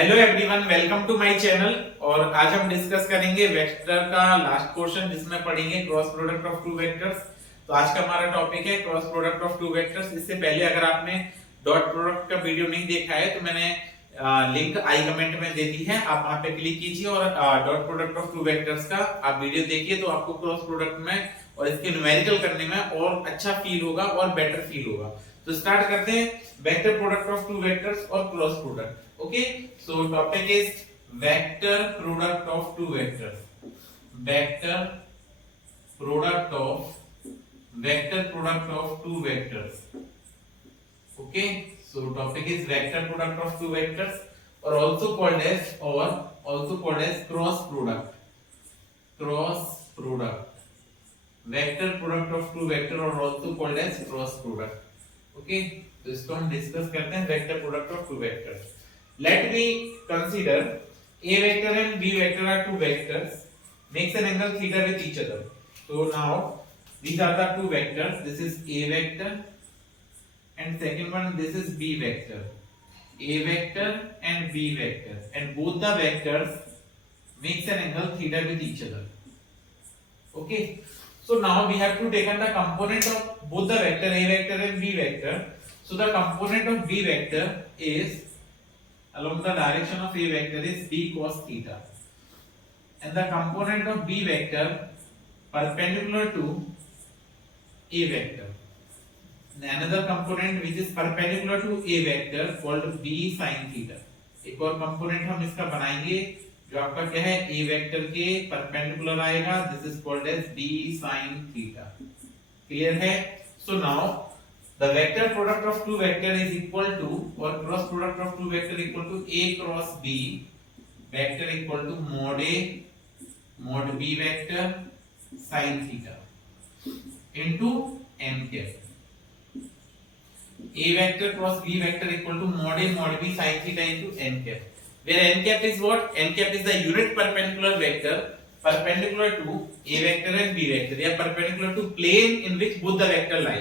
Hello everyone, welcome to my channel. और आज हम डिस्कस करेंगे वेक्टर का लास्ट पोर्शन जिसमें पढ़ेंगे cross product of two vectors. तो आज का हमारा टॉपिक है cross product of two vectors. इससे पहले अगर आपने डॉट प्रोडक्ट का वीडियो नहीं देखा है तो मैंने लिंक आई कमेंट में दे दी है, आप वहां पे क्लिक कीजिए और dot product of two vectors का आप वीडियो देखिए तो आपको क्रॉस प्रोडक्ट में और इसके न्यूमेरिकल करने में और अच्छा फील होगा और बेटर फील होगा। तो स्टार्ट करते हैं vector product of two vectors और cross product. Okay, so topic is vector product of two vectors. Vector product of two vectors. Okay, so topic is vector product of two vectors, or also called as cross product. Cross product. Vector product of two vector, or also called as cross product. Okay, तो इसको हम discuss करते हैं vector product of two vectors. Let me consider a vector and b vector are two vectors makes an angle theta with each other. So now these are the two vectors. This is a vector and second one this is b vector. A vector and b vector, and both the vectors makes an angle theta with each other. Okay. So now we have to take on the component of both the vector a vector and b vector. So the component of b vector is along the direction of a vector is b cos theta, and the component of b vector perpendicular to a vector, and another component which is perpendicular to a vector called b sin theta. एक और component हम इसका बनाएंगे जो आपका क्या है a vector के परपेंडिकुलर आएगा, this is called as b sin theta. Clear है? So now the vector product of two vector is equal to, or cross product of two vector equal to a cross b vector equal to mod a mod b vector sin theta into n cap. A vector cross b vector equal to mod a mod b sin theta into n cap, where n cap is what? N cap is the unit perpendicular vector perpendicular to a vector and b vector, या perpendicular to plane in which both the vector lie.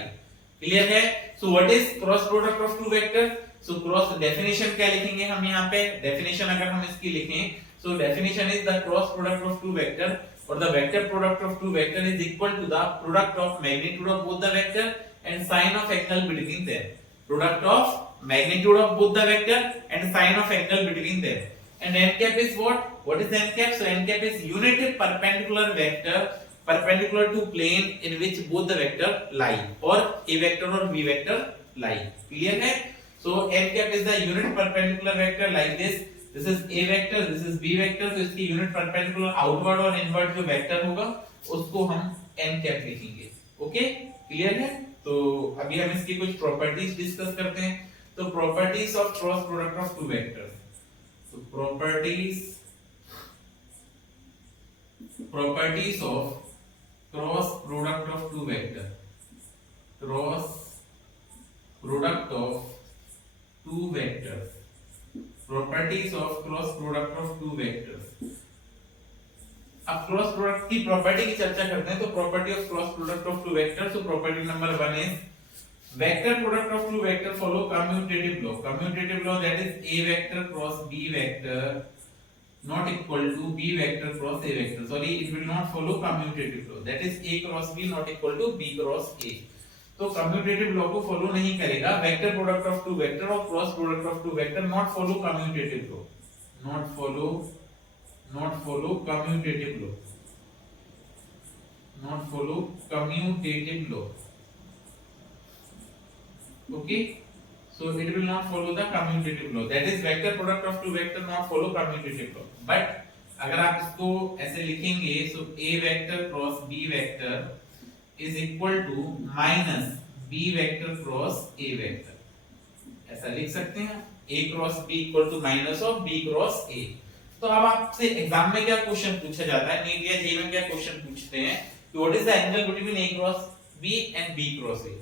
Clear है? So what is cross product of two vector? So cross definition क्या लिखेंगे हम यहाँ पे? Definition अगर हम इसकी लिखें, so definition is the cross product of two vector, और the vector product of two vector is equal to the product of magnitude of both the vector and sine of angle between them. Product of magnitude of both the vector and sine of angle between them. And n cap is what? What is n cap? So n cap is unit perpendicular vector perpendicular to plane in which both the vector lie, or a vector or b vector lie. Clear है? So n cap is the unit perpendicular vector like this. This is a vector, this is b vector. तो इसकी unit perpendicular outward और inward जो vector होगा उसको हम n cap लिखेंगे. Okay? Clear है? तो अभी हम इसकी कुछ properties discuss करते हैं. तो properties of cross product of two vectors. So properties of cross product of two vector. Cross product of two vectors. Properties of cross product of two vectors. अब क्रॉस प्रोडक्ट की property की चर्चा करते हैं. तो property of cross product of two vector. So property number 1 is vector product of two vector follow commutative law. Commutative law, that is a vector cross b vector not equal to b vector cross a vector. Sorry, it will not follow commutative law. That is a cross b not equal to b cross a. तो commutative law को follow नहीं करेगा. Vector product of two vector और cross product of two vector not follow commutative law. Not follow commutative law. Not follow commutative law. Okay, so it will not follow the commutative law. That is vector product of two vector not follow commutative law. But अगर आप इसको ऐसे लिखेंगे, so a vector cross b vector is equal to minus b vector cross a vector. ऐसा लिख सकते हैं. a cross b equal to minus of b cross a. तो अब आपसे एग्जाम में क्या क्वेश्चन पूछा जाता है, नीट या जेईई में क्या क्वेश्चन पूछते हैं, what is the angle between a cross b and b cross a.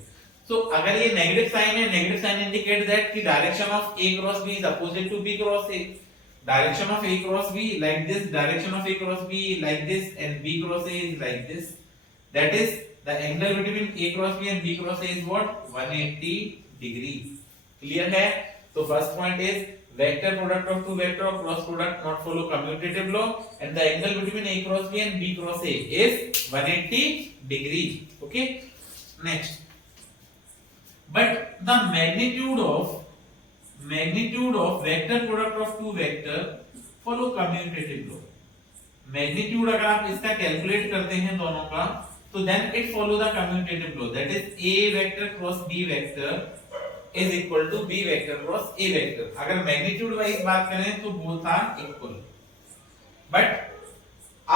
So अगर ये नेगेटिव साइन है, नेगेटिव साइन इंडिकेट दैट कि direction of a cross b is opposite to b cross a. Direction of a cross b like this, direction of a cross b like this, and b cross a is like this. That is the angle between a cross b and b cross a is what? 180 degree. Clear है? तो first point is vector product of two vector or cross product not follow commutative law, and the angle between A cross B and B cross A is 180 degree. Okay, next, but the magnitude of vector product of two vector follow commutative law. Magnitude अगर आप इसका calculate करते हैं दोनों का, तो then it follow the commutative law, that is A vector cross B vector is equal to B vector cross A vector. अगर magnitude wise बात करें तो बोथ आर इक्वल, बट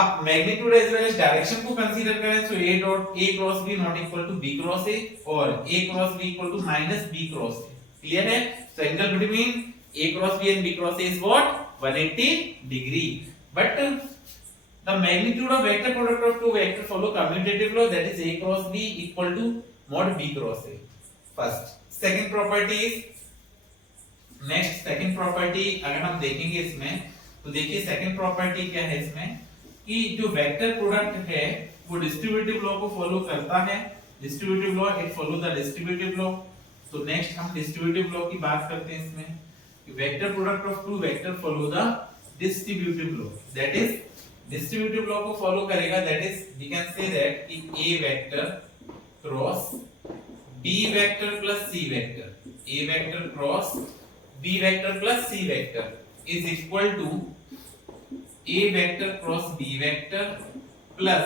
आप magnitude as well as direction को consider करें तो A dot A cross B not equal to B cross A और A cross B equal to minus B cross A. Clear है? So angle between A cross B and B cross A is what? 180 degree. But the magnitude of vector product of two vector follow commutative law, that is a cross b equal to mod b cross a. First, second property is, next second property अगर हम देखेंगे इसमें तो देखिए second property क्या है इसमें कि जो vector product है वो distributive law को follow करता है. distributive law it follow the distributive law. तो next हम distributive law की बात करते हैं इसमें कि vector product of two vector follow the distributive law, that is distributive law को फॉलो करेगा, that is we can say that कि a vector cross b vector plus c vector, a vector cross b vector plus c vector is equal to a vector cross b vector plus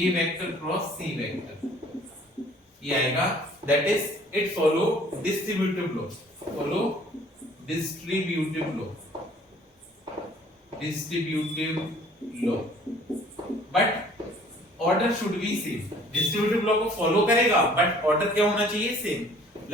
a vector cross c vector. ये आएगा, that is it follow distributive law, follow distributive law, distributive law, but order should be same. distributive law को follow करेगा but order क्या होना चाहिए? same.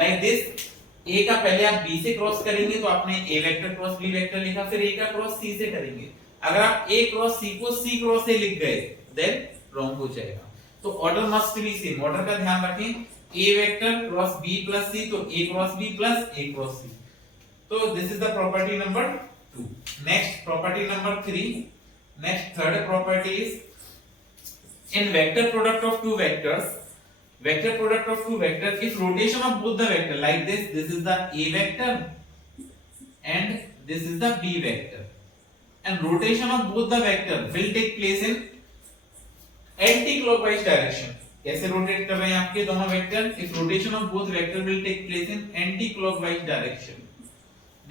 like this, a का पहले आप b से क्रॉस करेंगे तो आपने a vector cross b vector लिखा, फिर a का क्रॉस c से करेंगे. अगर आप a क्रॉस c को c क्रॉस a लिख गए then wrong हो जाएगा. तो order must be same. order का ध्यान रखें. a vector cross b plus c तो a cross b plus a cross c. तो this is the property number 2. Next, property number 3. Next, third property is, in vector product of two vectors, if rotation of both the vector like this is the a vector and this is the b vector, and rotation of both the vector will take place in anti-clockwise direction. कैसे rotate कर रहे हैं आपके दोनों vector? if rotation of both vector will take place in anti-clockwise direction,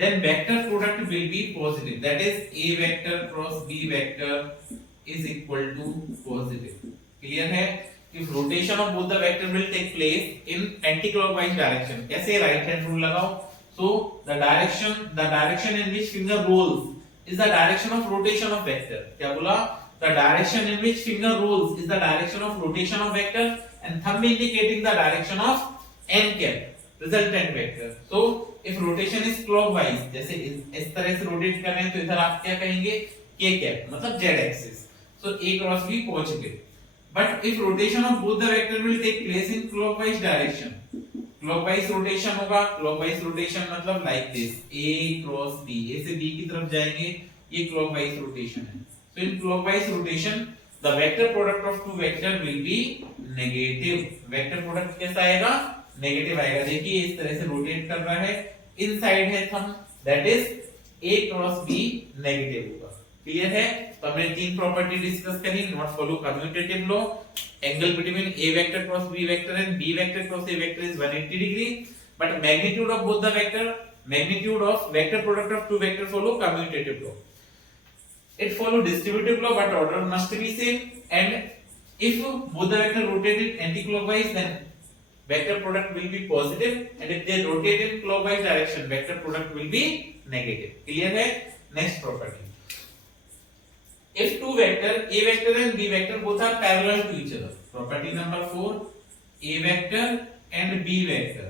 then vector product will be positive, that is a vector cross b vector is equal to positive. clear है? if rotation of both the vector will take place in anti-clockwise direction, कैसे? right hand rule लगाओ. so the direction in which finger rolls is the direction of rotation of vector. क्या बोला? the direction in which finger rolls is the direction of rotation of vector, and thumb indicating the direction of n cap, resultant vector. so if rotation is clockwise, जैसे इस तरह से rotate कर रहे हैं तो इधर आप क्या कहेंगे? k cap, मतलब z axis. so a cross b positive. but if rotation of both the vector will take place in clockwise direction, clockwise rotation होगा. clockwise rotation मतलब like this, a cross b, a से b की तरफ जाएंगे, ये clockwise rotation है. so in clockwise rotation the vector product of two vector will be negative. vector product कैसा आएगा? नेगेटिव आएगा. देखिए इस तरह से रोटेट कर रहा है, इनसाइड है thumb, that is a cross b negative होगा. क्लियर है? तो हमने तीन प्रॉपर्टी डिस्कस करी. Not follow commutative law, angle between a vector cross b vector and b vector cross a vector is 180 degree, but magnitude of both the vector, magnitude of vector product of two vector follow commutative law. it follow distributive law but order must be same, and if both the vector rotated anti-clockwise then vector product will be positive, and if they rotate in clockwise direction vector product will be negative. clear hai? next property, if two vector a vector and b vector both are parallel to each other, property number 4, a vector and b vector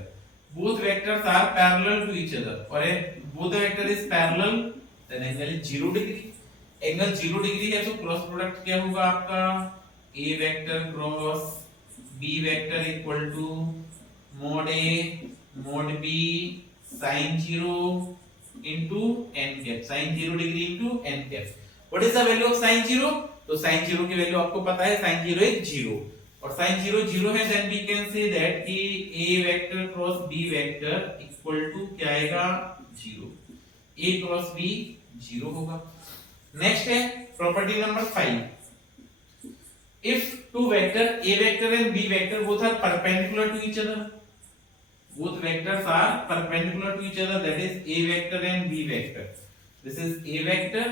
both vectors are parallel to each other, or if both the vector is parallel then angle is 0 degree. Angle 0 degree है तो cross product क्या होगा आपका? a vector cross b vector equal to mod a mod b sin 0 into n cap, sin 0 degree into n cap. What is the value of sin 0? तो sin 0 की value आपको पता है, sin 0 इज 0 और sin 0 0 है, then we can say that कि a vector cross b vector equal to क्या आएगा? 0. a क्रॉस b 0 होगा। नेक्स्ट है property number 5, if two vector a vector and b vector both are perpendicular to each other, both vectors are perpendicular to each other, that is a vector and b vector, this is a vector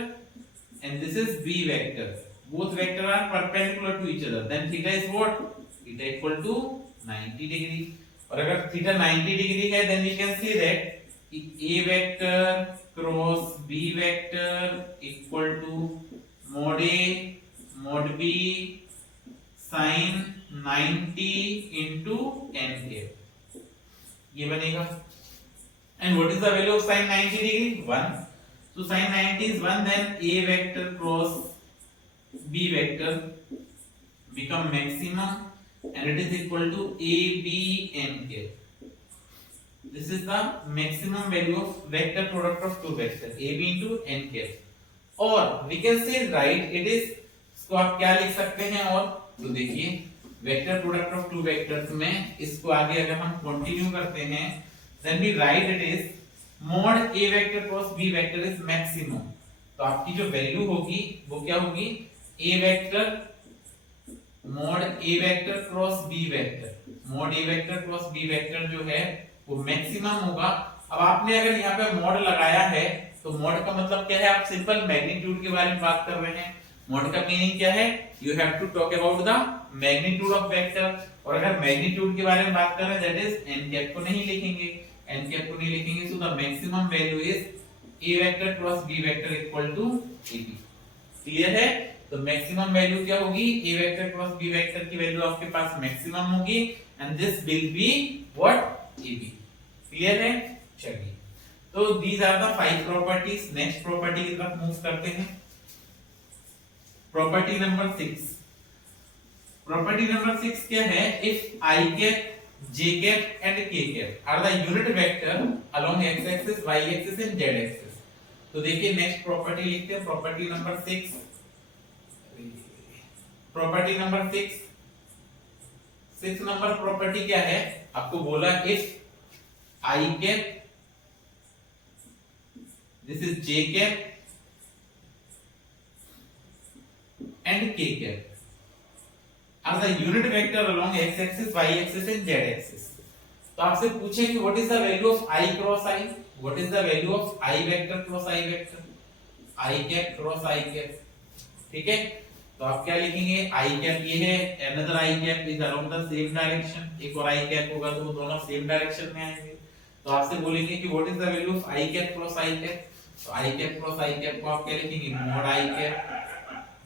and this is b vector, both vector are perpendicular to each other, then theta is what, theta equal to 90 degree। और अगर theta 90 degree है then we can see that a vector cross b vector equal to mod a mod b sin 90 into n cap, ये बनेगा। and what is the value of sin 90 degree, 1, so sin 90 is 1, then a vector cross b vector become maximum and it is equal to a b n cap, this is the maximum value of vector product of two vectors a b into n cap, or we can say right it is, इसको आप क्या लिख सकते हैं, और तो देखिए vector product of two vectors में इसको आगे अगर हम कंटिन्यू करते हैं then we write it is mod A vector cross B vector is maximum, तो आपकी जो वैल्यू होगी वो क्या होगी, A vector mod A vector cross B vector, mod A vector cross B vector जो है वो मैक्सिमम होगा। अब आपने अगर यहाँ पे मॉड लगाया है तो मॉड का मतलब क्या है, आप सिंपल मैग्नीट्यूड के बारे में बात कर रहे हैं। मॉड का मीनिंग क्या है, you have to talk about the magnitude of vector, और अगर मैग्नीट्यूड के बारे में बात कर रहे हैं दैट इज एन कैप को नहीं लिखेंगे, एन कैप को नहीं लिखेंगे, so the maximum value is A vector cross B vector equal to A B. Clear है, तो मैक्सिमम वैल्यू क्या होगी, A vector cross B vector की वैल्यू आपके पास मैक्सिमम होगी and this will be what, A B. Clear है, चलिए तो these are the 5 properties. Next property की तरफ मूव करते हैं। प्रॉपर्टी नंबर 6, प्रॉपर्टी नंबर 6 क्या है, if i cap j cap and k cap are the unit vector along x axis y axis and z axis, तो देखिए next property लिखते हैं, property number 6, property number 6 number property क्या है, आपको बोला if i cap this is j cap and k cap are the unit vector along x axis y axis and z axis, तो आपसे पूछे कि what is the value of I cross I, what is the value of I vector cross I vector, I cap cross I cap, ठीक है, तो आप क्या लिखेंगे, I cap ये है, another I cap is along the same direction, एक और I cap होगा तो वो दोनों सेम डायरेक्शन में आएंगे, तो आपसे बोलेंगे कि what is the value of I cap cross I cap, तो I cap cross I cap को आप क्या लिखेंगे, mod I cap,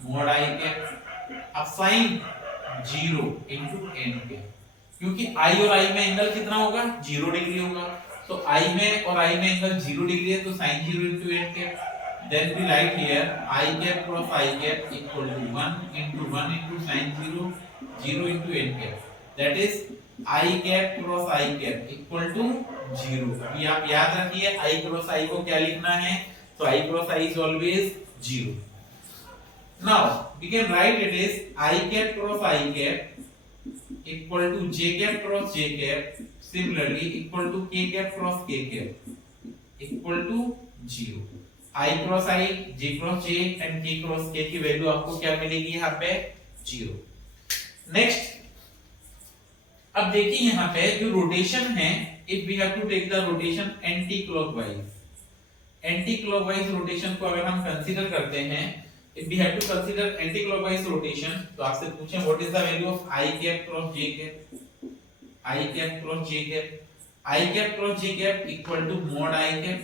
mod I cap, अब साइन 0 into n कैप, क्योंकि I और I में एंगल कितना होगा, 0 डिग्री होगा, तो I में और I में एंगल 0 डिग्री है, तो sin 0 into n cap, then we write here I cap cross I cap equal to 1 into sin 0 0 into n cap, that is I cap cross I cap equal to 0। ये आप याद रखिए, I cross I को क्या लिखना है, तो I cross I is always 0। Now we can write it is I cap cross I cap equal to j cap cross j cap, similarly equal to k cap cross k cap equal to 0। I cross I, j cross j and k cross k की value आपको क्या मिलेगी यहाँ पे, 0। Next, अब देखिए यहाँ पे जो रोटेशन है, if we have to take the rotation anti clockwise rotation को अगर हम कंसीडर करते हैं, if we have to consider anti-clockwise rotation, तो आपसे पूछें what is the value of I cap cross j cap, I cap cross j cap, I cap cross j cap equal to mod I cap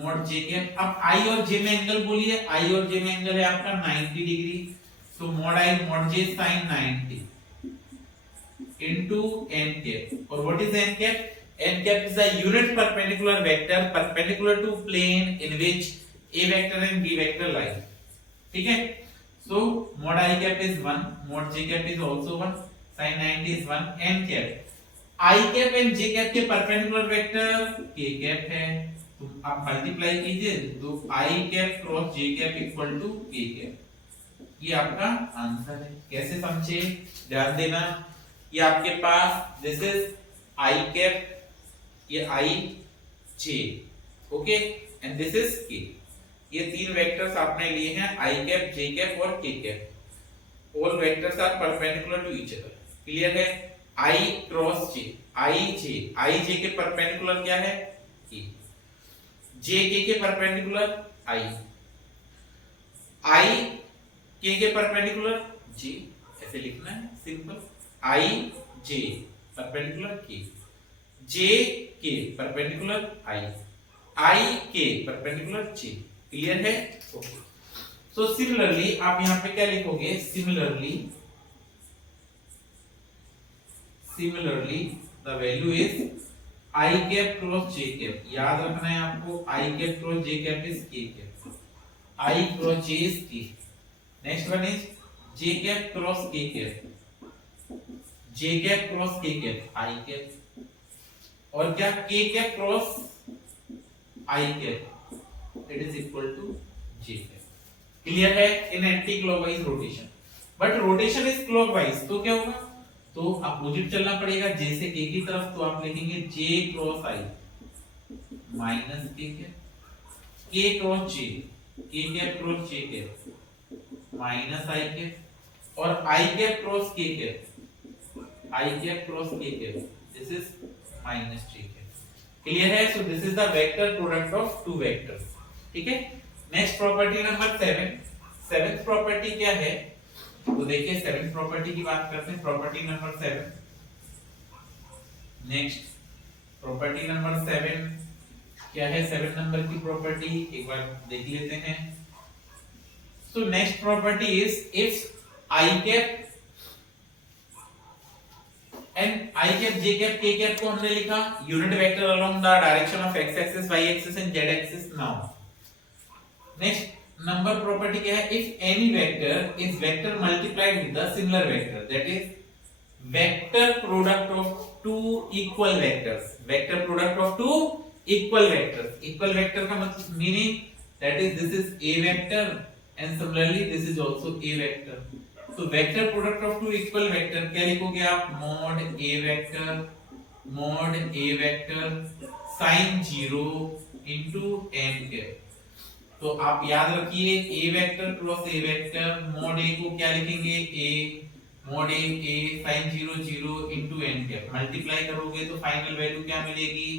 mod j cap। अब I और j में angle बोलिए, I और j में angle है आपका 90 degree, तो mod I mod j sin 90 into n cap, और what is n cap, n cap is a unit perpendicular vector perpendicular to plane in which a vector and b vector lie, ठीक है, so mod I cap is 1, mod j cap is also 1, sin 90 is 1, n cap, I cap and j cap के perpendicular vector k cap है, तो आप multiply कीजिए, तो I cap cross j cap equal to k cap, ये आपका answer है। कैसे समझे, ध्यान देना, ये आपके पास दिस इज I cap, ये I j, okay, and this is k। ये तीन वेक्टर्स आपने लिए हैं i कैप, j कैप और k cap. All vectors are perpendicular to each other. Clear है? i cross j, i j के perpendicular क्या है? k। j k के परपेंडिकुलर i k के परपेंडिकुलर j। ऐसे लिखना है simple, i j perpendicular k, j k perpendicular i k perpendicular j। Clear है? ओके। सो सिमिलरली आप यहां पे क्या लिखोगे? Similarly the value is i cap cross j cap. याद रखना है आपको, i cap cross j cap is k cap, i cross j is k। Next one is j cap cross k cap, j cap cross k cap i cap, और क्या k cap cross i cap it is equal to j cap. Clear है? इन anti clockwise rotation, but rotation is clockwise, तो क्या होगा? तो opposite चलना पड़ेगा, j से k की तरफ, तो आप लिखेंगे j cross i minus k cap, k cross j, k cap cross j cap minus i cap, और i cap cross k cap, i cap cross k cap, this is minus j cap. Clear है? So this is the vector product of two vectors. ठीक है। Next property number 7। Seventh property क्या है? तो देखिए seventh property की बात करते हैं, property number 7। Next property number 7 क्या है? 7 नंबर की प्रॉपर्टी एक बार देख लेते हैं। So next property is if i cap and i cap, j cap, k cap को हमने लिखा unit vector along the direction of x axis, y axis and z axis. Now next number property क्या है? If any vector is vector multiplied with the similar vector, that is vector product of two equal vectors. Vector product of two equal vectors. Equal vector का मतलब meaning that is this is a vector and similarly this is also a vector. तो vector product of two equal vector क्या लिखोगे आप? Mod a vector sin 0 into n cap. तो आप याद रखिए a vector cross a vector, mod a को क्या लिखेंगे? a मॉड a sin 0 0 into n cap. Multiply करोगे तो फाइनल वैल्यू क्या मिलेगी?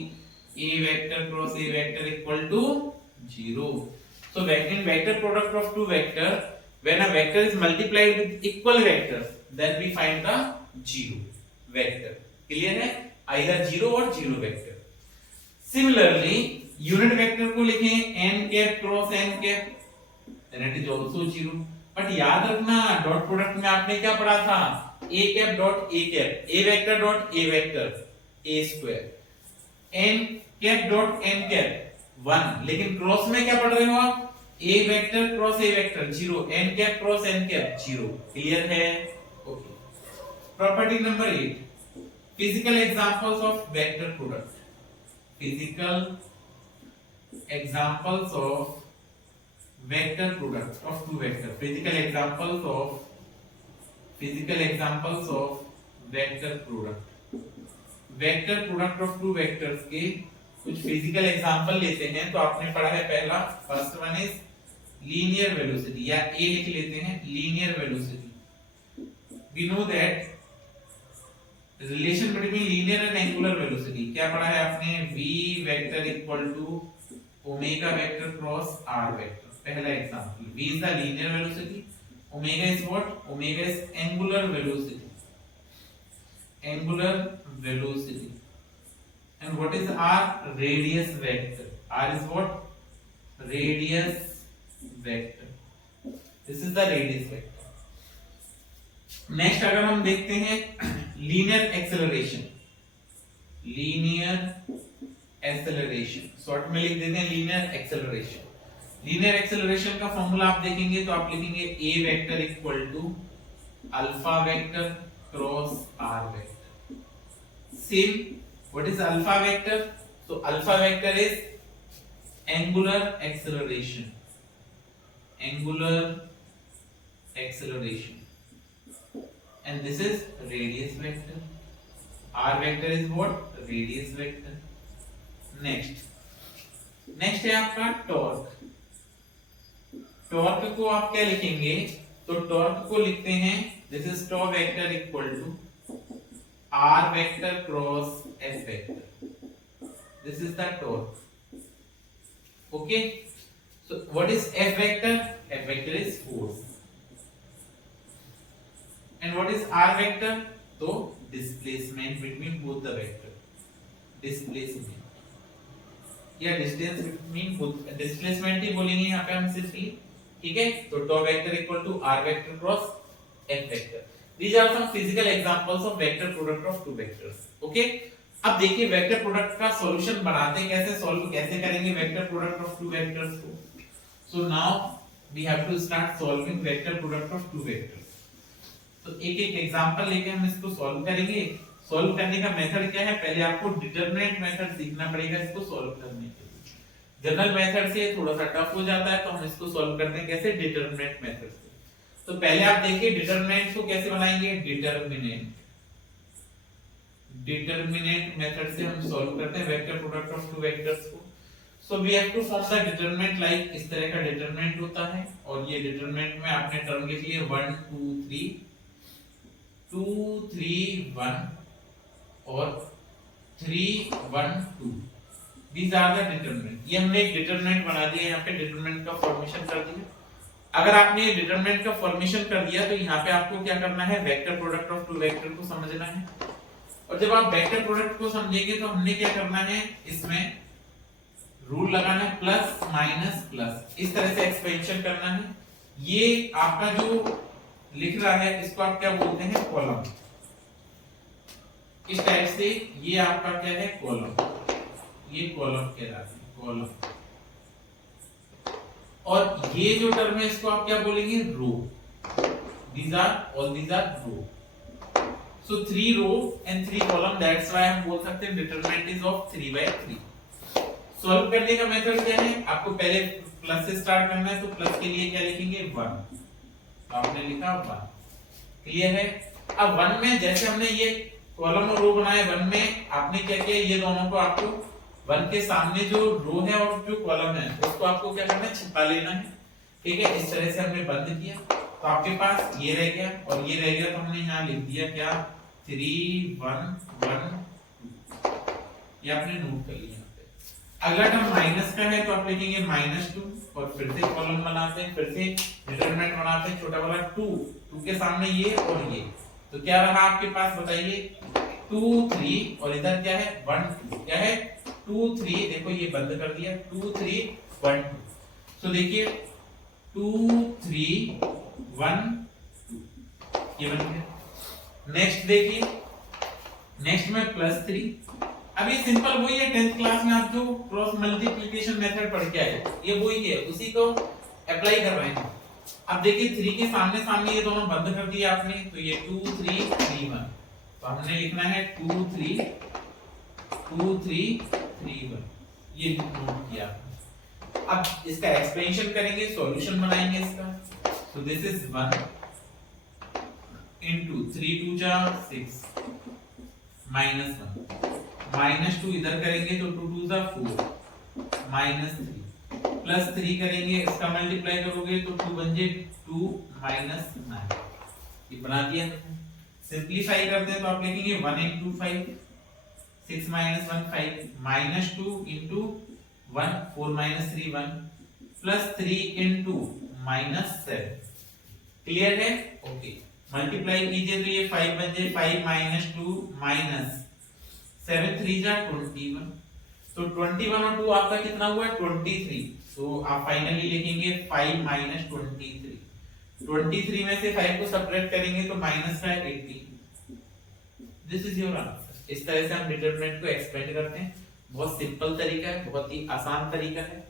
a vector cross a vector equal to 0। So in vector product of two vector, when a vector is multiplied with equal vectors, then we find the zero vector. Clear है? Either zero or zero vector. Similarly, unit vector को लिखें n cap cross n cap, then it is also zero. But याद रखना dot product में आपने क्या पढ़ा था? a cap dot a cap, a vector dot a vector, a square, n cap dot n cap 1। लेकिन क्रॉस में क्या पढ़ रहे हो आप? a vector cross a vector 0, n cap cross n cap 0। Clear है? Okay. Property number 8, physical examples of vector product. Physical examples of vector product of two vector. Physical examples of vector product. Vector product of two vectors के कुछ physical example लेते हैं। तो आपने पढ़ा है पहला, first one is linear velocity, या ए लिख लेते हैं, linear velocity. We know that relation between linear and angular velocity. क्या पढ़ा है आपने? v vector equal to omega vector cross r vector. पहला example, v is the linear velocity, omega is what? Omega is angular velocity, angular velocity. And what is r? Radius vector. R is what? Radius vector. This is the radius vector. Next अगर हम देखते हैं linear acceleration. Linear acceleration. Short में लिख देते हैं linear acceleration. Linear acceleration का formula आप देखेंगे तो आप लिखेंगे a vector equal to alpha vector cross r vector. Same what is alpha vector? So alpha vector is angular acceleration, and this is radius vector. R vector is what? Radius vector. Next next है आपका torque. Torque को आप क्या लिखेंगे, तो torque को लिखते हैं this is torque vector equal to R vector cross S vector, this is the torque. Okay, so what is F vector? F vector is force. And what is R vector? So displacement between both the vector. Displacement या distance between both, displacement ही बोलेंगे यहाँ पे हम सिर्फ, ठीक है। तो टॉ vector equal to R vector cross F vector. These are some physical examples of vector product of two vectors. Okay? अब देखिए वेक्टर प्रोडक्ट का सॉल्यूशन बनाते कैसे, सॉल्व कैसे करेंगे vector product of two vectors को। So now we have to start solving vector product of two vectors. तो एक एक एग्जांपल लेके हम इसको सॉल्व करेंगे। सॉल्व करने का मेथड क्या है, पहले आपको डिटरमिनेंट मेथड सीखना पड़ेगा इसको सॉल्व करने के लिए। जनरल मेथड से थोड़ा सा टफ हो जाता है, तो हम इसको सॉल्व करते हैं कैसे, डिटरमिनेंट मेथड से। तो पहले आप देखिए डिटरमिनेंट को कैसे बनाएंगे, डिटरमिनेंट मेथड से हम सॉल्व करते हैं vector product of two vectors को। So we have to form the determinant like इस तरह का डिटरमिनेंट होता है, और ये डिटरमिनेंट में आपने टर्म लिख लिए 1 2 3 2 3 1 और 3 1 2। These are the determinant. ये हमने एक डिटरमिनेंट बना दिया, यहाँ पे डिटरमिनेंट का फॉर्मेशन कर दिया। अगर आपने डिटरमिनेंट का फॉर्मेशन कर दिया तो यहाँ पे आपको क्या करना है, vector product of two vector को समझना है। और जब आप वेक्टर प्रोडक्ट को समझेंगे तो हमने क्या करना है, इसमें रूल लगाना है प्लस माइनस प्लस, इस तरह से एक्सपेंशन करना है। ये आपका जो लिख रहा है इसको आप क्या बोलते हैं, कॉलम। इस टाइप से ये आपका क्या है, कॉलम, ये कॉलम कहलाता है, कॉलम। और ये जो टर्म है इसको आप क्या बोलेंगे, row. These are row. So 3 row and 3 column, that's why हम बोल सकते हैं determinant is of 3/3। सॉल्व करने का मेथड क्या है, आपको पहले प्लस से स्टार्ट करना है, तो प्लस के लिए क्या लिखेंगे, 1। आपने लिखा 1, क्लियर है। अब 1 में जैसे हमने ये कॉलम और रो बनाए, 1 में आपने क्या किया, ये दोनों को आपको 1 के सामने जो रो है और जो कॉलम है उसको आपको क्या करना है, छिपा लेना है, ठीक है। इस तरह से हमने बंद किया, तो आपके पास ये रह गया और ये रह गया, तो हमने यहाँ लिख दिया क्या, 3 1 1 2। ये आपने नोट कर लिया। अगला टर्म माइनस का है तो आप लिखेंगे -2 और फिर से कॉलम बनाते हैं, फिर से डिटरमिनेंट बनाते हैं, छोटा वाला 2 के सामने ये और ये, तो क्या रहा आपके पास बताइए, 2 3 और इधर क्या है, 1 2, क्या है 2 3, देखो ये बंद कर दिया, 2 3 1 2। तो देखिए 2 3 1 2 ये बन गया। नेक्स्ट देखिए, नेक्स्ट में +3। अब ये सिंपल वही है 10th क्लास में आप जो क्रॉस मल्टीप्लिकेशन मेथड पढ़ के आए, ये वही है, उसी को अप्लाई कर रहे हैं। अब देखिए 3 के सामने सामने ये दोनों बंद कर दिए आपने, तो ये 2 3 3 1, तो हमने लिखना है 2 3 3 1, ये नोट किया। अब इसका एक्सपेंशन करेंगे, सॉल्यूशन बनाएंगे इसका। तो दिस इज 1 into 3 2 जा 6 -1 -2 इधर करेंगे तो 2 2 जा 4 -3 +3 करेंगे, इसका मल्टीप्लाई करोगे तो 2 बन जाए 2 -9। ये बना दिया। सिंपलीफाई करते हैं तो आप लिखेंगे 1 into 5 6 -1 5 -2 into 1 4 -3 1 +3 into -7। क्लियर है, ओके। मल्टीप्लाई कीजिए तो ये 5 बन जाए, 5 -2 -7 3 जा 21, तो 21 और 2 आपका कितना हुआ, 23। तो आप फाइनली लिखेंगे 5 -23। 23 में से 5 को सब्ट्रैक्ट करेंगे तो माइनस का 18। This is your answer. इस तरह से हम डिटरमिनेंट को एक्सपेंड करते हैं। बहुत सिंपल तरीका है, बहुत ही आसान तरीका है।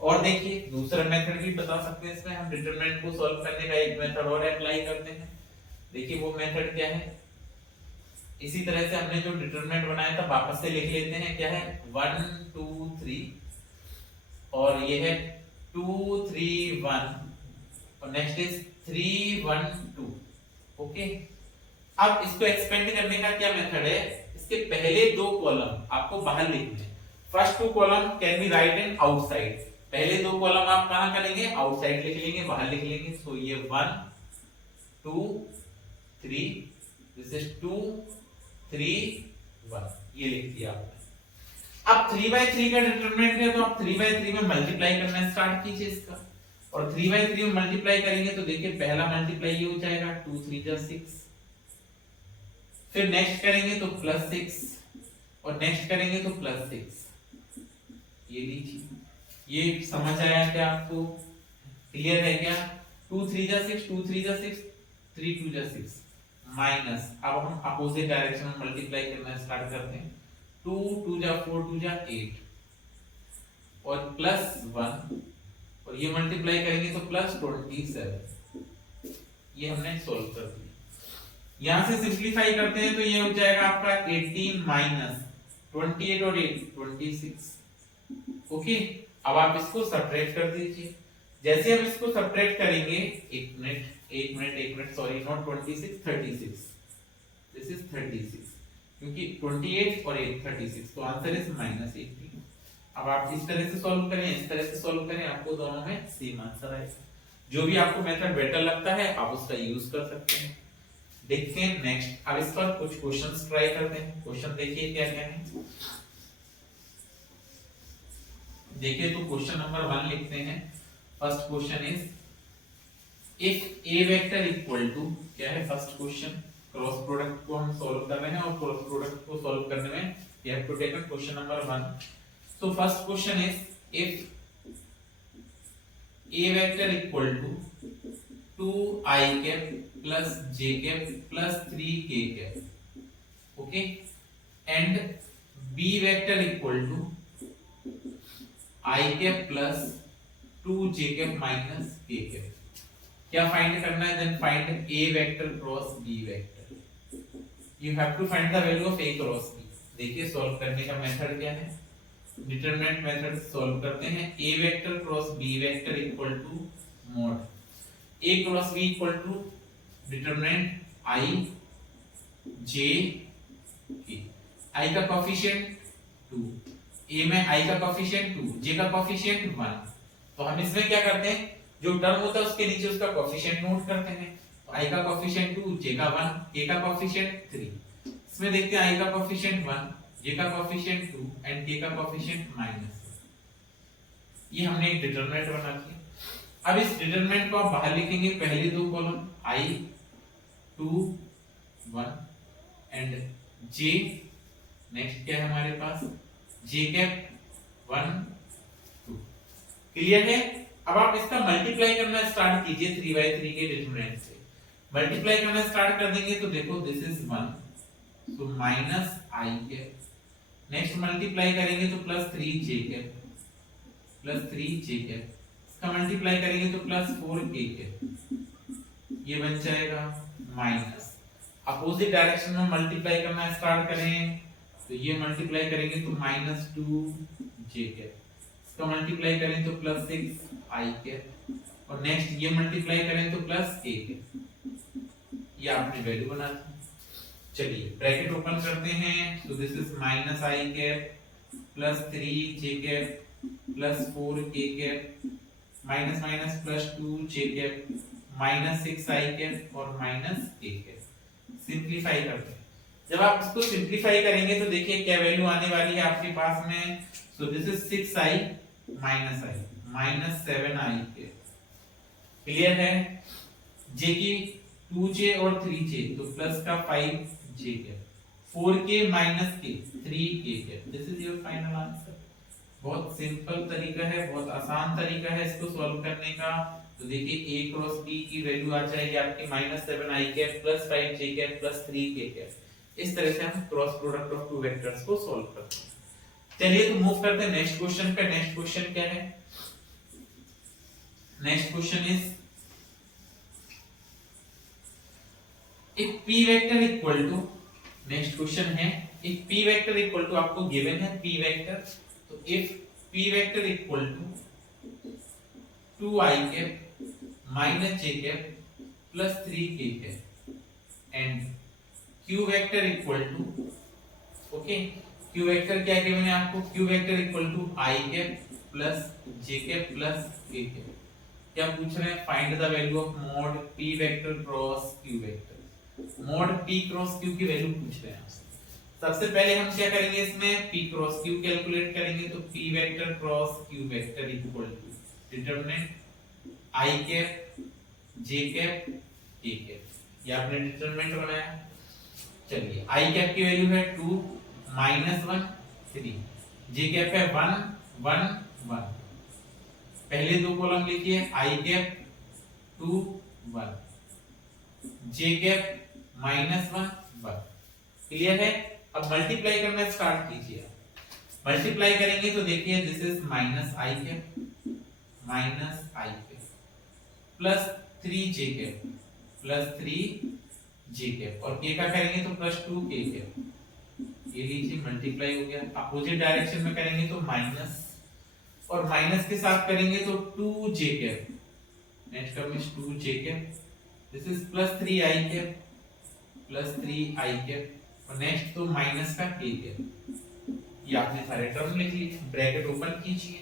और देखिए दूसरा मेथड भी बता सकते हैं, इसमें हम डिटरमिनेंट को सॉल्व करने का एक मेथड और अप्लाई करते हैं। देखिए वो मेथड क्या है, इसी तरह से हमने जो डिटरमिनेंट बनाया था वापस से लिख लेते हैं। क्या है, 1 2 3 और ये है 2 3 1 और नेक्स्ट इज 3 1 2। ओके, अब इसको एक्सपेंड करने का क्या मेथड है, इसके पहले दो कॉलम आपको बाहर लिखने हैं। First two column can be write in outside, पहले दो कॉलम आप कहां करेंगे, आउटसाइड लिख लेंगे, बाहर लिख लेंगे। सो ये 1 2 3, दिस इज 2 3 1, ये लिख दिया आपने। अब 3/3 का डिटरमिनेंट है तो आप 3/3 में मल्टीप्लाई करना स्टार्ट कीजिए इसका, और 3/3 में मल्टीप्लाई करेंगे तो देखिए पहला मल्टीप्लाई ये हो जाएगा 2 3 जा 6, फिर नेक्स्ट करेंगे तो +6, और नेक्स्ट करेंगे तो +6, ये लीजिए। ये समझ आया क्या आपको, क्लियर है क्या? 2 3 जा 6, 2 3 जा 6, 3 2 जा 6, माइनस, अब हम अपोजिट डायरेक्शन में मल्टीप्लाई करना स्टार्ट करते हैं। 2 2 जा 4, 2 जा 8, और +1, और ये मल्टीप्लाई करेंगे तो +27, ये हमने सोल्व कर दिया। यहां से सिंपलीफाई करते हैं तो ये हो जाएगा आपका 18 माइनस 28 और 8 26। ओके, अब आप इसको सब्ट्रैक्ट कर दीजिए। जैसे हम इसको सब्ट्रैक्ट करेंगे, एक minute, sorry, not 26 36, this is 36, क्योंकि 28 और 8 36, तो आंसर इज -18। अब आप इस तरह से सॉल्व करें, इस तरह से सॉल्व करें, आपको दोनों में सेम आंसर आएगा। जो भी आपको मेथड बेटर लगता है आप उसका यूज कर सकते हैं। देखते हैं नेक्स्ट, अब इस पर कुछ क्वेश्चंस ट्राई करते हैं। क्वेश्चन देखिए क्या क्या है। देखिए तो क्वेश्चन नंबर 1 लिखते हैं। First question is if A vector equal to, क्या है फर्स्ट क्वेश्चन, क्रॉस प्रोडक्ट को हम सॉल्व कर रहे हैं, और क्रॉस प्रोडक्ट को सॉल्व करने में we have to take question number 1। So first question is if A vector equal to 2i cap plus j cap plus 3k cap, okay, and b vector equal to i cap plus 2j cap minus k cap. क्या find करना है? Then find a vector cross b vector. You have to find the value of a cross b। देखिए solve करने का method क्या है, determinant method solve करते हैं। a vector cross b vector equal to mod a cross b equal to determinant i j k, i का coefficient 2, a में i का कोएफिशिएंट 2, j का कोएफिशिएंट 1। तो हम इसमें क्या करते हैं, जो टर्म होता है उसके नीचे उसका कोएफिशिएंट नोट करते हैं। तो i का कोएफिशिएंट 2, j का 1, k का कोएफिशिएंट 3। इसमें देखते हैं i का कोएफिशिएंट 1, j का कोएफिशिएंट 2 एंड k का कोएफिशिएंट -। ये हमने एक डिटरमिनेंट बना दिया। अब इस डिटरमिनेंट को आप बाहर लिखेंगे, पहले दो column i 2 1 and j, next क्या है हमारे पास j कैप 1 2। क्लियर है? अब आप इसका मल्टीप्लाई करना स्टार्ट कीजिए 3/3 के डिटरमिनेंट से। मल्टीप्लाई करना स्टार्ट कर देंगे तो देखो this is 1, so minus i cap, next multiply करेंगे तो +3j cap plus 3j cap, इसका मल्टीप्लाई करेंगे तो +4k कैप, ये बन जाएगा माइनस। अपोजिट डायरेक्शन में मल्टीप्लाई करना स्टार्ट करें तो ये मल्टीप्लाई करेंगे तो -2j कैप, इसका मल्टीप्लाई करें तो +6i कैप, और नेक्स्ट ये मल्टीप्लाई करें तो +k कैप। ये आपने वैल्यू बना दी। चलिए ब्रैकेट ओपन करते हैं, तो this is -i cap plus 3j cap plus 4k cap minus minus +2j cap minus 6i cap और माइनस k कैप। सिंपलीफाई करते हैं। जब आप इसको सिंपलीफाई करेंगे तो देखिए क्या वैल्यू आने वाली है आपके पास में। सो this is 6i minus i minus 7i cap. Clear है? j की 2j और 3j तो प्लस का 5j cap, 4k minus k 3k cap. This is your final answer. बहुत सिंपल तरीका है, बहुत आसान तरीका है इसको सॉल्व करने का। तो देखिए a क्रॉस b की वैल्यू आ जाएगी आपकी -7i cap plus 5j cap plus 3k cap. इस तरह से हम cross product of two vectors को सॉल्व करते हैं। चलिए तो मूव करते हैं नेक्स्ट क्वेश्चन पे। नेक्स्ट क्वेश्चन क्या है? Next question is if p vector equal to, next question है if p vector equal to, आपको गिवन है p वेक्टर, तो if p vector equal to 2i cap minus j cap plus 3k cap and q vector equal to, okay, Q vector क्या किया मैंने आपको, Q vector equal to I cap plus J cap plus K cap. क्या पूछ रहे हैं, find the value of mod P vector cross Q vector. Mod P cross Q की value पूछ रहे हैं आपसे। सबसे पहले हम क्या करेंगे, इसमें p क्रॉस q कैलकुलेट करेंगे। तो p vector cross q vector equal to determinant i cap j cap k cap. ये आपने डिटरमिनेंट बनाया। चलिए i कैप की वैल्यू है 2 -1 3, j कैप है 1 1 1। पहले दो कॉलम लिखिए, i cap 2 1, j cap -1 1। Clear है। अब मल्टीप्लाई करना स्टार्ट कीजिए। मल्टीप्लाई करेंगे तो देखिए this is minus I cap plus 3j cap plus 3j cap और k का करेंगे तो प्लस 2k कैप। ये लीजिए मल्टीप्लाई हो गया। अपोजिट डायरेक्शन में करेंगे तो माइनस और माइनस के साथ करेंगे तो 2j cap, next term is 2j cap. This is plus 3i cap plus 3i cap और नेक्स्ट तो माइनस का k कैप। ये आपने सारे टर्म लिख लिए। ब्रैकेट ओपन कीजिए,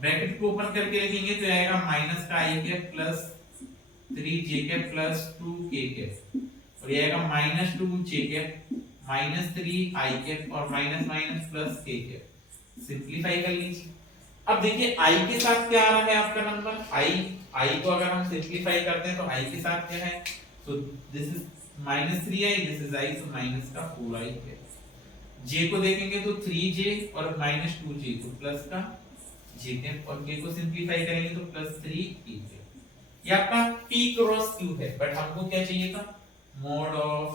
ब्रैकेट को ओपन करके लिखेंगे तो आएगा माइनस का i cap plus 3j cap plus 2k cap और ये आएगा minus 2j cap minus 3i cap और minus minus plus k cap. Simplify कर लीजिए। अब देखिए i के साथ क्या आ रहा है आपका नंबर, i को अगर हम सिंपलीफाई करते हैं तो i के साथ क्या है, तो this is minus 3i, this is i, तो माइनस का 4i है। j को देखेंगे तो 3j और माइनस 2j तो प्लस का j कैप और k को सिंपलीफाई करेंगे तो प्लस 3k कैप। ये आपका p क्रॉस q है, बट हमको क्या चाहिए था, mod of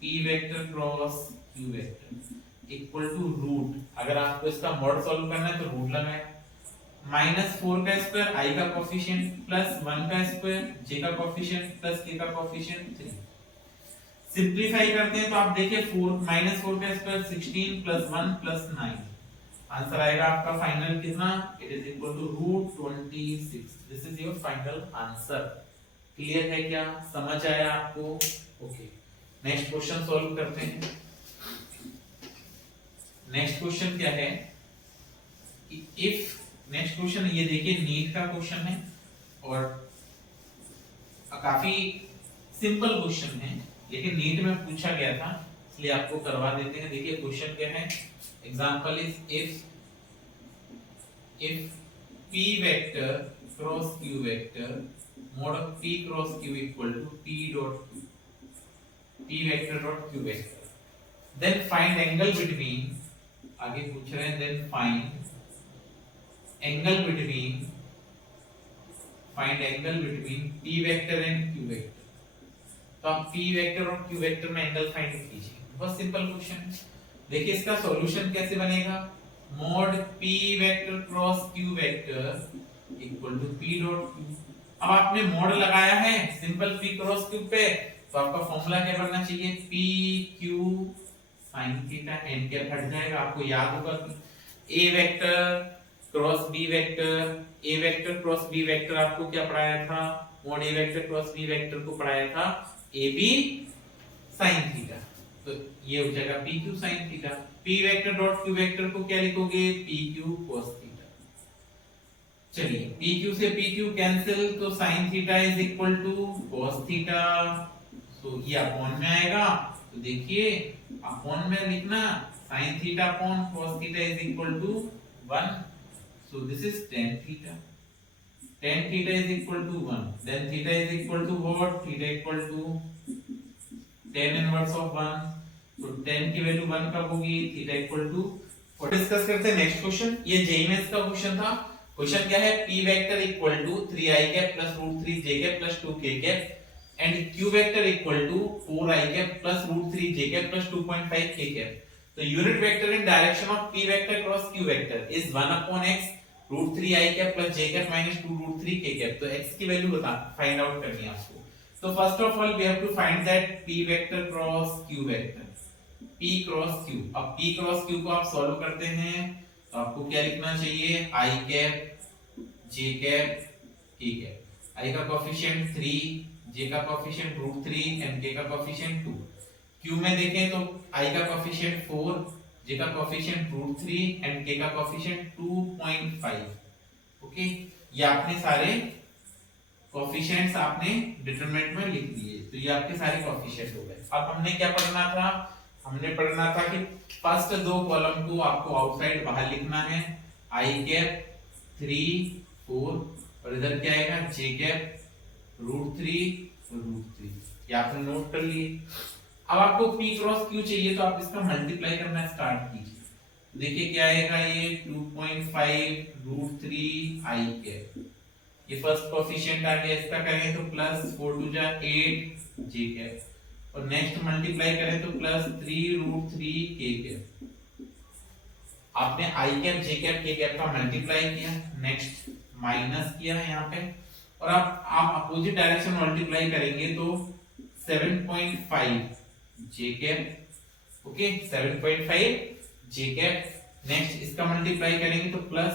p vector cross q vector equal to root. अगर आपको इसका मॉड सॉल्व करना है तो रूट लगाएं। -4 का स्क्वायर i का कोएफिशिएंट प्लस 1 का स्क्वायर j का कोएफिशिएंट प्लस k का कोएफिशिएंट 3। सिंपलीफाई करते हैं तो आप देखिए 4 -4 का स्क्वायर 16 प्लस 1 प्लस 9। आंसर आएगा आपका फाइनल कितना, it is equal to √26। This is your final answer. Clear है क्या, समझ आया आपको? ओके, नेक्स्ट क्वेश्चन सॉल्व करते हैं। नेक्स्ट क्वेश्चन क्या है, इफ नेक्स्ट क्वेश्चन ये देखिए नीट का क्वेश्चन है और काफी सिंपल क्वेश्चन है, लेकिन नीट में पूछा गया था इसलिए आपको करवा देते हैं। देखिए क्वेश्चन क्या है, example is if p vector cross q vector mod of p cross q equal to p dot q, p vector dot q vector, then find angle between, आगे पूछ रहे हैं then find angle between p vector and q vector. तो आप p vector और q vector में angle find कीजिए। बहुत सिंपल क्वेश्चन है। देखिए इसका सॉल्यूशन कैसे बनेगा, mod p vector cross q vector equal to p dot q। अब आपने मॉड लगाया है सिंपल p क्रॉस q पे, तो आपका फॉर्मूला क्या बनना चाहिए, p q sin theta n क्या हट जाएगा। आपको याद होगा कि a vector cross b vector, a vector cross b vector आपको क्या पढ़ाया था, mod a vector cross b vector को पढ़ाया था ab sin थीटा। तो ये हो जाएगा pq sin theta. p vector dot q vector को क्या लिखोगे, pq cos थीटा। चलिए pq से pq कैंसिल, तो sin theta is equal to cos theta. तो ये अपॉन में आएगा, तो देखिए अपॉन में लिखना sin theta upon cos theta is equal to 1। So this is tan theta. Tan theta is equal to 1. Then theta is equal to what? Theta equal to tan inverse of 1. So tan की value 1 कब होगी, theta equal to। और discuss करते हैं next question. ये जेईएमएस का question था। Question क्या है, p vector equal to 3i cap plus √3j cap plus 2k cap and q vector equal to 4i cap plus √3j cap plus 2.5k cap. तो unit vector in direction of p vector cross q vector is 1/x √3i cap plus j cap minus 2√3k cap. तो x की value बता find out करनी है आपको। तो first of all we have to find that p vector cross q vector, p cross q। अब p cross q को आप सॉल्व करते हैं तो आपको क्या लिखना चाहिए, i cap j cap k cap. i का कोएफिशिएंट 3, j का कोएफिशिएंट √3 and k का कोएफिशिएंट 2। q में देखें तो i का कोएफिशिएंट 4, J का कोफिशिएंट √3 एंड K का कोफिशिएंट 2.5। ओके, ये आपने सारे कोफिशिएंट्स आपने डिटरमिनेंट में लिख दिए, तो ये आपके सारे कोफिशिएंट हो गए। अब हमने क्या पढ़ना था, हमने पढ़ना था कि फर्स्ट दो कॉलम को आपको आउटसाइड बाहर लिखना है, i कैप 3 4 और इधर क्या आएगा j कैप √3 ये आपने नोट कर लिए। अब आपको p क्रॉस q चाहिए तो आप इसका मल्टीप्लाई करना स्टार्ट कीजिए। देखिए क्या आएगा, ये 2.5 √3 i कैप, ये फर्स्ट कोफिशिएंट आ गया, इसका करें तो प्लस 4 2 जा 8 j कैप और नेक्स्ट मल्टीप्लाई करें तो प्लस 3 √3 k कैप। आपने i cap j cap k cap का मल्टीप्लाई किया, नेक्स्ट माइनस किया यहाँ पे, और आप अपोजिट डायरेक्शन मल्टीप्लाई करेंगे तो 7.5 j cap, okay 7.5 j cap, next इसका मल्टीप्लाई करेंगे तो प्लस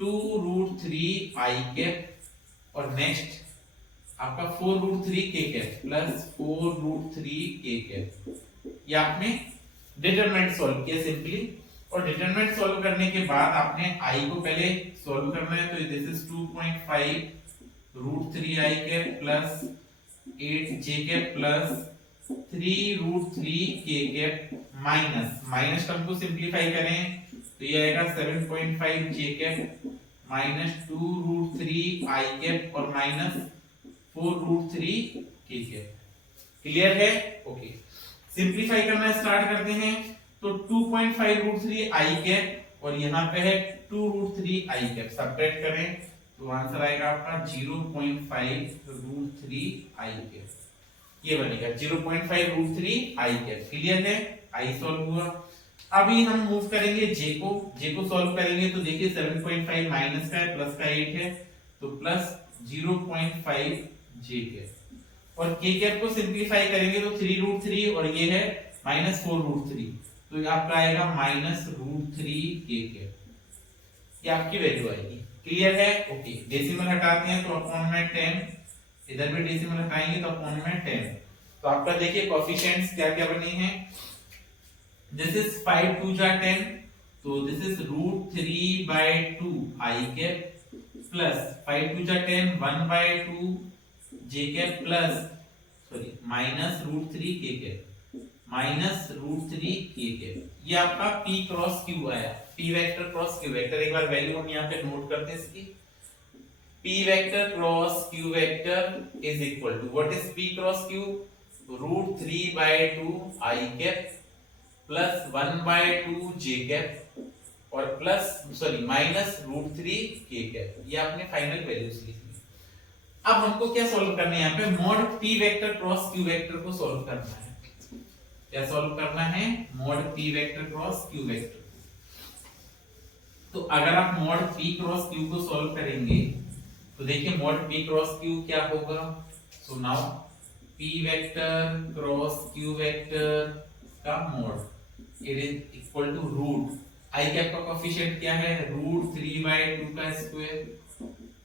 2 √3 i कैप और नेक्स्ट आपका 4 √3 k cap plus 4 √3 k cap. ये आपने डिटरमिनेंट सॉल्व किया सिंपली, और डिटरमिनेंट सॉल्व करने के बाद आपने i को पहले सॉल्व करना है, तो this is 2.5 √3 i cap plus 8 j cap plus 3 √3 k cap minus term को सिंपलीफाई करें तो ये आएगा 7.5 j cap minus 2 √3 i cap और माइनस 4 √3 k कैप। क्लियर है? ओके, सिंपलीफाई करना स्टार्ट करते हैं, तो 2.5 √3 i कैप और यहाँ पे है 2 √3 i कैप, सब्ट्रैक्ट करें तो आंसर आएगा आपका 0.5 √3 i कैप, ये बनेगा 0.5 √3 i कैप। क्लियर है? i सॉल्व हुआ। अभी हम मूव करेंगे j को सॉल्व करेंगे तो देखिए 7.5 माइनस का है प्लस का 8 है तो प्लस 0.5 j कैप, और k कैप को सिंपलीफाई करेंगे तो 3 √3 और ये है माइनस 4 √3, तो ये आपका आएगा माइनस √3 k कैप, ये आपकी वैल्यू आएगी। क्लियर है? ओके, डेसिमल हटाते हैं तो अपॉन में 10, इधर भी डेसिमल हटाएंगे तो अपॉन में 10, तो आपका देखिए कोफिशिएंट्स क्या क्या बने हैं, दिस इज 5 2 जा 10, तो this is √3/2 i cap plus 5 2 जा 10 1/2 j cap plus sorry minus √3 k cap minus √3 k cap. ये आपका p क्रॉस q आया, p vector cross q vector. एक बार वैल्यू हम यहाँ पे नोट करते हैं इसकी, p vector cross q vector is equal to what is p cross q, √3/2 i cap plus 1/2 j cap और plus sorry minus √3 k cap. ये आपने फाइनल वैल्यूज लिख ली। अब हमको क्या सॉल्व करना है, यहाँ पे mod p vector cross q vector को सॉल्व करना है। क्या सॉल्व करना है? Mod p vector cross q vector. तो अगर आप मॉड p क्रॉस q को सॉल्व करेंगे तो देखिए मॉड p क्रॉस q क्या होगा, so now p vector cross q vector का mod it is equal to root i cap का कोफिशिएंट क्या है, √3/2 का स्क्वायर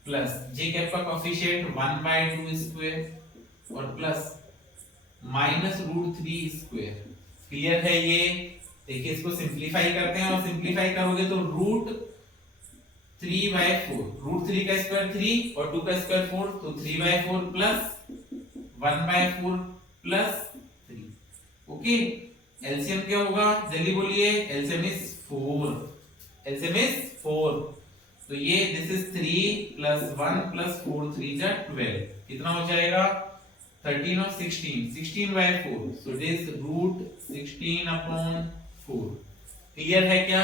प्लस j कैप का कोफिशिएंट 1/2 स्क्वायर और प्लस माइनस √3 स्क्वायर। क्लियर है? ये देखिए इसको सिंपलीफाई करते हैं, और सिंपलीफाई करोगे तो √3/4, √3 का स्क्वायर 3 और 2 का स्क्वायर 4, तो 3/4 प्लस 1/4 प्लस 3। ओके, एलसीएम क्या होगा, जल्दी बोलिए, एलसीएम इज 4, एलसीएम इज 4, तो ये दिस इज 3 प्लस 1 प्लस 4 3 जा 12, कितना हो जाएगा 13 और 16, 16/4, so it is √16/4। क्लियर है क्या?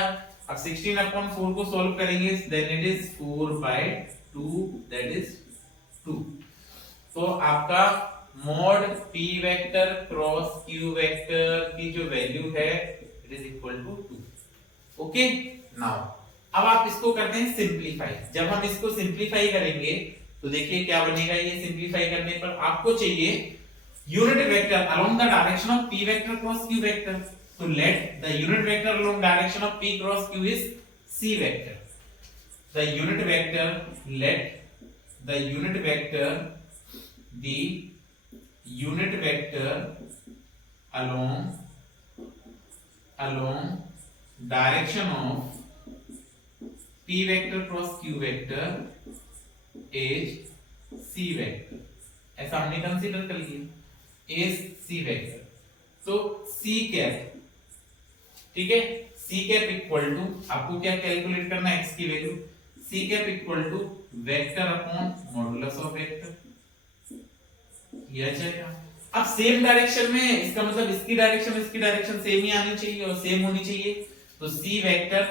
अब 16/4 को सॉल्व करेंगे then it is 4/2 that is 2। तो आपका mod p vector cross q vector की जो वैल्यू है it is equal to 2। Okay, now अब आप इसको करते हैं सिंपलीफाई। जब हम इसको सिंपलीफाई करेंगे तो देखिए क्या बनेगा, ये सिंपलीफाई करने पर आपको चाहिए unit vector along the direction of p vector cross q vector, तो let the unit vector along direction of p cross q is c vector. The unit vector let the unit vector along along direction of p vector cross q vector is c vector, ऐसा हमने consider कर लिया is c vector. तो c cap, ठीक है, c cap equal to, आपको क्या calculate करना है, x की value, c cap equal to vector upon modulus of vector, यह जाएगा। अब सेम डायरेक्शन में, इसका मतलब इसकी डायरेक्शन सेम ही आनी चाहिए और सेम होनी चाहिए। तो c वेक्टर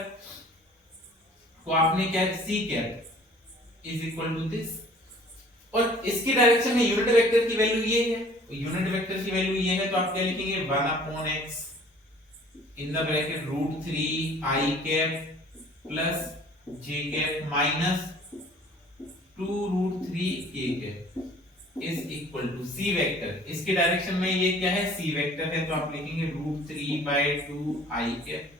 को आपने क्या, c cap is equal to this, और इसकी डायरेक्शन में यूनिट वेक्टर की वैल्यू ये है, यूनिट वेक्टर की वैल्यू ये है, तो आप क्या लिखेंगे 1 upon x in the bracket root 3 i cap plus j cap minus 2 root 3 k cap is equal to c vector. इसके डायरेक्शन में ये क्या है, c वेक्टर है, तो आप लिखेंगे root 3 by 2 i cap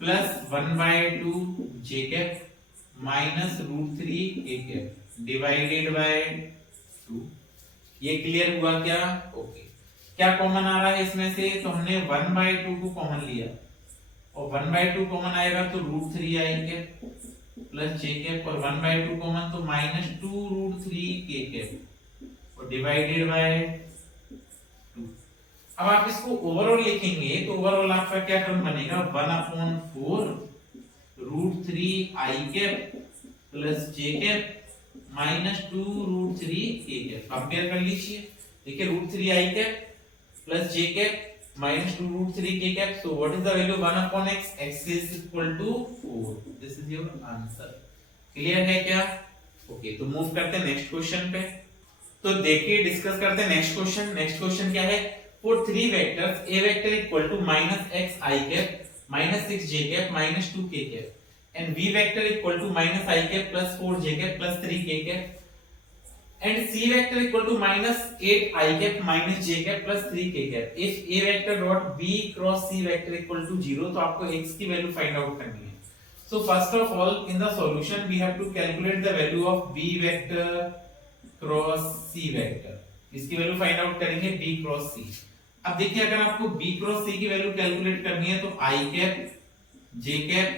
plus 1 bye 2 j cap minus root 3 k cap divided by 2। ये क्लियर हुआ क्या? ओके। क्या कॉमन आ रहा है इसमें से, तो हमने 1 बाय 2 को कॉमन लिया, और 1 बाय 2 कॉमन आएगा तो root 3 i cap plus j cap, और 1 बाय 2 कॉमन तो माइनस 2 रूट 3 k कैप और डिवाइडेड बाय 2। अब आप इसको ओवरऑल लिखेंगे तो ओवरऑल आपका क्या टर्म बनेगा, 1 upon 4 root 3 i cap plus j cap minus 2 root 3 k cap. Compare कर लीजिए, देखिए root 3 i cap plus j cap minus 2 root 3 k cap, so what is the value 1 upon x, x is equal to 4। This is your answer. Clear है क्या? Okay, तो move करते हैं next question पे। तो देखिए डिस्कस करते हैं नेक्स्ट क्वेश्चन। नेक्स्ट क्वेश्चन क्या है, for 3 vectors a vector equal to minus x i cap minus 6 j cap minus 2 k cap and v vector equal to minus I cap plus 4 j cap plus 3 k cap and c vector equal to minus 8 I cap minus j cap plus 3 k cap। if a vector dot b cross c vector equal to 0, तो आपको x की value find out करनी है। so first of all in the solution we have to calculate the value of b vector cross c vector। इसकी value find out करेंगे b cross c। अब देखिए अगर आपको b cross c की value calculate करनी है तो I cap j cap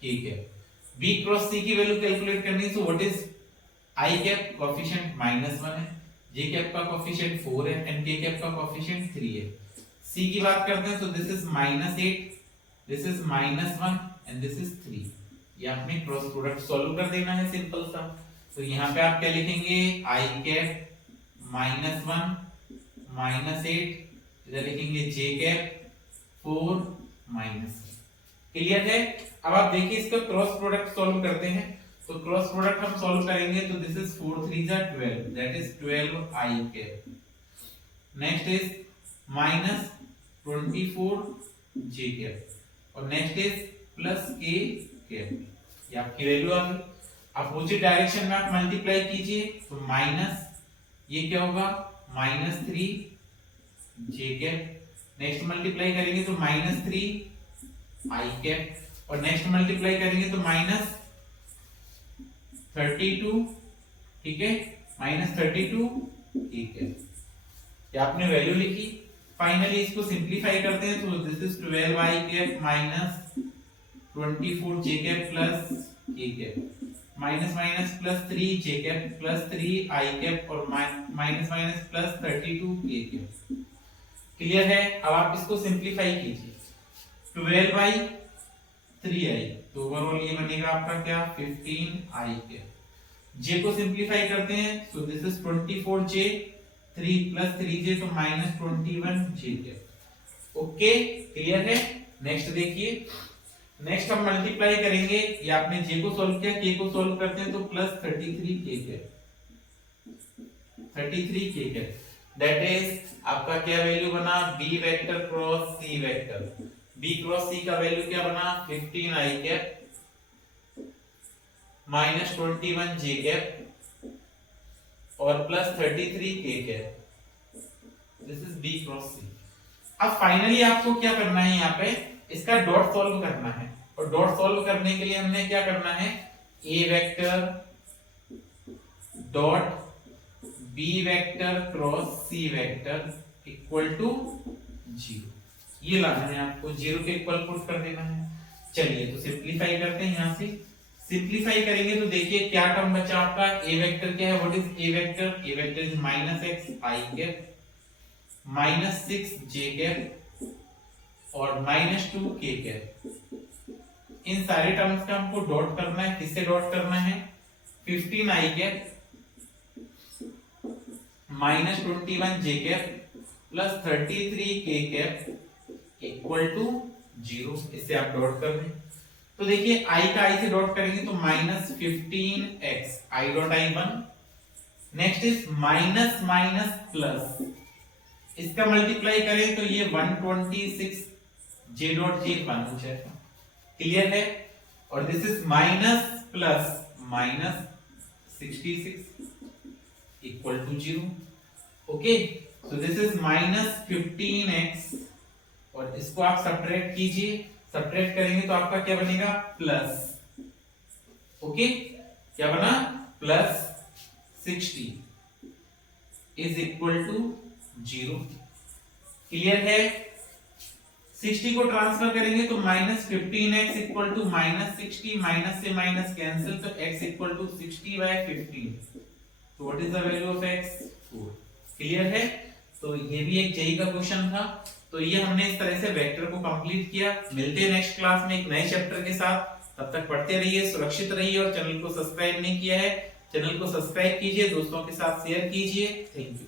k cap, b cross c की वैल्यू कैलकुलेट करनी है, so what is i cap, coefficient -1 है, j कैप का कोएफिशिएंट 4 है एंड k कैप का कोएफिशिएंट 3 है। c की बात करते हैं तो this is -8, this is -1 and this is 3। ये आपने क्रॉस प्रोडक्ट सॉल्व कर देना है, सिंपल सा। तो यहां पे आप क्या लिखेंगे, i कैप -1 -8, इधर लिखेंगे j कैप 4 -3। क्लियर है? अब आप देखिए इसका क्रॉस प्रोडक्ट सॉल्व करते हैं, तो क्रॉस प्रोडक्ट हम सॉल्व करेंगे तो दिस इज 4 3 जा 12, that is 12 i cap. Next is minus 24 j cap और next is plus k cap. ये आपकी वैल्यू आ गई। अपोजिट डायरेक्शन में आप मल्टीप्लाई कीजिए तो माइनस, ये क्या होगा, -3 j कैप। नेक्स्ट मल्टीप्लाई करेंगे तो -3 i कैप, और नेक्स्ट मल्टीप्लाई करेंगे तो -32, ठीक है, -32 ठीक है। ये आपने वैल्यू लिखी। फाइनली इसको सिंपलीफाई करते हैं तो this is 12 i cap minus 24 j cap plus k cap minus minus plus 3 j cap plus 3 i cap और minus minus plus 32 k cap. Clear है? अब आप इसको सिंपलीफाई कीजिए, 12 i 3i, तो ओवरऑल ये बनेगा आपका क्या, 15i कैप। j को सिंपलीफाई करते हैं सो this is 24j 3 plus 3j तो -21j कैप। ओके, क्लियर है? नेक्स्ट देखिए, नेक्स्ट हम मल्टीप्लाई करेंगे, ये आपने j को सॉल्व किया, k को सॉल्व करते हैं तो plus 33k cap, 33k cap, that is आपका क्या वैल्यू बना, b vector cross c vector. b cross c का वैल्यू क्या बना, 15i cap minus 21j cap और plus 33k cap. This is b cross c। अब फाइनली आपको क्या करना है, यहाँ पे इसका डॉट सॉल्व करना है, और डॉट सॉल्व करने के लिए हमने क्या करना है, a vector dot b vector cross c vector equal to 0। ये लाना है आपको, 0 के इक्वल पुट कर देना है। चलिए तो सिंपलीफाई करते हैं, यहाँ से सिंपलीफाई करेंगे तो देखिए क्या टर्म बचा आपका, ए वेक्टर क्या है, what is A vector, A vector is -x i cap -6 j cap और -2 k कैप। इन सारे टर्म्स का हमको डॉट करना है, किससे डॉट करना है, 15 i cap -21 j cap plus 33 k cap equal to 0। इससे आप डॉट कर दें तो देखिए i का i से डॉट करेंगे तो -15x i dot i 1, next is minus minus plus, इसका मल्टीप्लाई करें तो ये 126 j डॉट j 1 हो जाएगा, क्लियर है। और this is minus plus -66 equal to 0। Okay, so this is -15x और इसको आप सब्ट्रैक्ट कीजिए, सब्ट्रैक्ट करेंगे तो आपका क्या बनेगा, प्लस, ओके, क्या बना, plus 60 is equal to 0, clear है। 60 को ट्रांसफर करेंगे तो -15x इक्वल टू -60, माइनस से माइनस कैंसिल तो x इक्वल टू 60/15, तो what is the value of x, 4, clear है। तो ये भी एक जेईई का क्वेश्चन था। तो ये हमने इस तरह से वेक्टर को कंप्लीट किया। मिलते हैं नेक्स्ट क्लास में एक नए चैप्टर के साथ, तब तक पढ़ते रहिए, सुरक्षित रहिए और चैनल को सब्सक्राइब नहीं किया है चैनल को सब्सक्राइब कीजिए, दोस्तों के साथ शेयर कीजिए। Thank you.